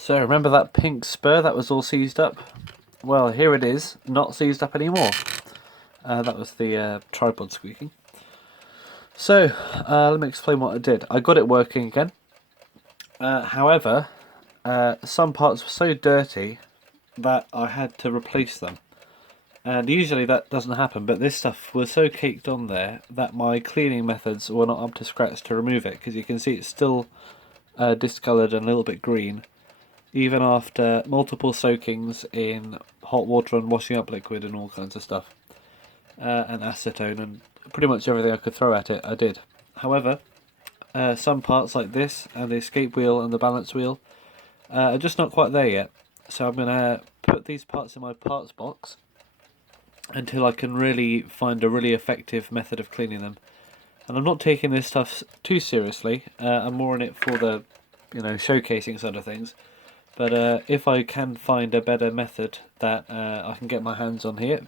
So remember that pink spur that was all seized up? Well, here it is, not seized up anymore. That was the tripod squeaking. So, let me explain what I did. I got it working again. However, some parts were so dirty that I had to replace them. And usually that doesn't happen, but this stuff was so caked on there that my cleaning methods were not up to scratch to remove it, because you can see it's still discoloured and a little bit green, even after multiple soakings in hot water and washing up liquid and all kinds of stuff, and acetone and pretty much everything I could throw at it, I did. However, some parts like this and the escape wheel and the balance wheel are just not quite there yet. So I'm going to put these parts in my parts box until I can really find a really effective method of cleaning them. And I'm not taking this stuff too seriously. I'm more in it for the, showcasing side of things. But if I can find a better method that I can get my hands on here,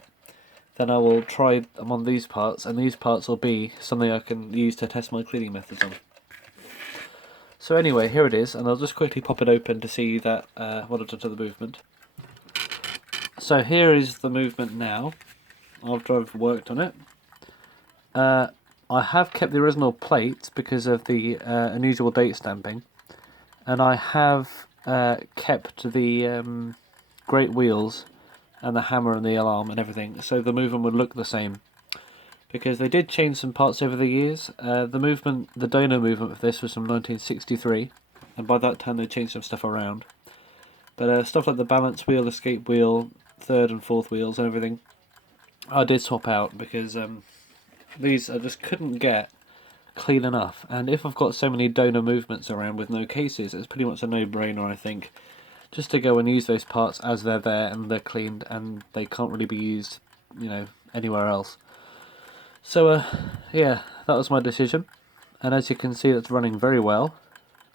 then I will try them on these parts, and these parts will be something I can use to test my cleaning methods on. So anyway, here it is, and I'll just quickly pop it open to see that what I've done to the movement. So here is the movement now, after I've worked on it. I have kept the original plates because of the unusual date stamping, and I have kept the great wheels and the hammer and the alarm and everything, so the movement would look the same. Because they did change some parts over the years. The donor movement of this was from 1963, and by that time they changed some stuff around. But stuff like the balance wheel, escape wheel, third and fourth wheels and everything, I did swap out because these I just couldn't get clean enough. And if I've got so many donor movements around with no cases, it's pretty much a no-brainer, I think, just to go and use those parts as they're there and they're cleaned and they can't really be used, anywhere else. So, yeah, that was my decision, and as you can see, it's running very well,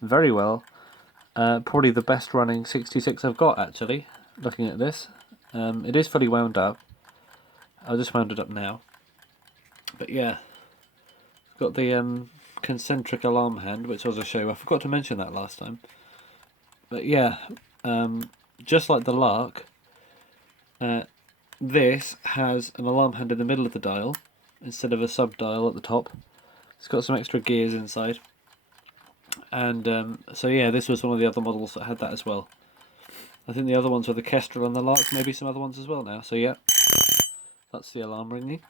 very well. Probably the best running 66 I've got, actually, looking at this. It is fully wound up. I'll just wound it up now. But yeah, got the concentric alarm hand, which I was a show. I forgot to mention that last time. But yeah, just like the Lark, this has an alarm hand in the middle of the dial, instead of a sub-dial at the top. It's got some extra gears inside. And so yeah, this was one of the other models that had that as well. I think the other ones were the Kestrel and the Lark, maybe some other ones as well now. So yeah, that's the alarm ringing.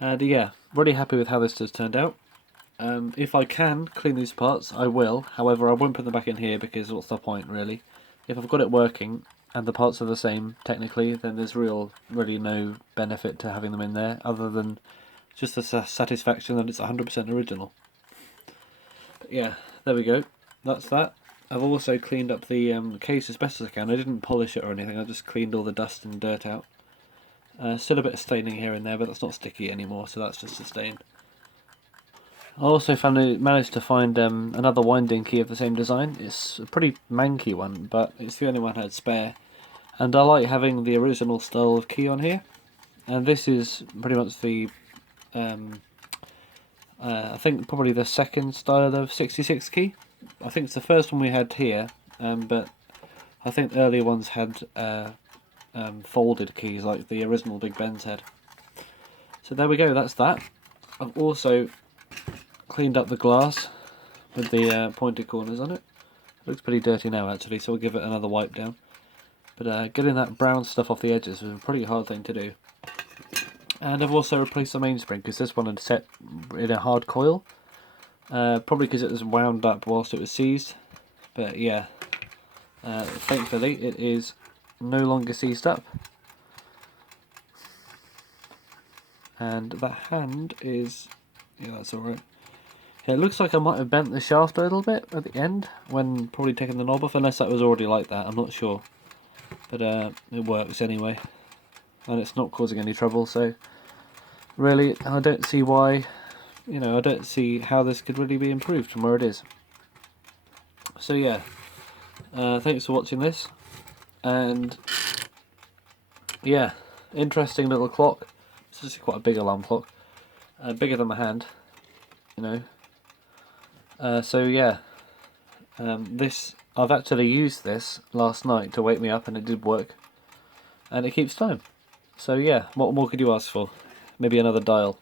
And yeah, really happy with how this has turned out. If I can clean these parts, I will. However, I won't put them back in here because what's the point, really? If I've got it working and the parts are the same, technically, then there's really no benefit to having them in there, other than just the satisfaction that it's 100% original. But yeah, there we go. That's that. I've also cleaned up the case as best as I can. I didn't polish it or anything, I just cleaned all the dust and dirt out. Still a bit of staining here and there, but that's not sticky anymore, so that's just a stain. I also managed to find another winding key of the same design. It's a pretty manky one, but it's the only one I had spare. And I like having the original style of key on here. And this is pretty much the, I think probably the second style of 66 key. I think it's the first one we had here, but I think the earlier ones had folded keys like the original Big Ben's had. So there we go, that's that. I've also cleaned up the glass with the pointed corners on it. It looks pretty dirty now actually, so we'll give it another wipe down. But getting that brown stuff off the edges was a pretty hard thing to do. And I've also replaced the mainspring because this one had set in a hard coil. Probably because it was wound up whilst it was seized. But yeah, thankfully it is no longer seized up. And that hand is, yeah, that's alright. Yeah, it looks like I might have bent the shaft a little bit at the end when probably taking the knob off, unless that was already like that, I'm not sure. But it works anyway, and it's not causing any trouble, so really I don't see why, I don't see how this could really be improved from where it is. So yeah, thanks for watching this, and yeah, interesting little clock. It's just quite a big alarm clock, bigger than my hand, so yeah, I've actually used this last night to wake me up, and it did work, and it keeps time. So yeah, what more could you ask for? Maybe another dial.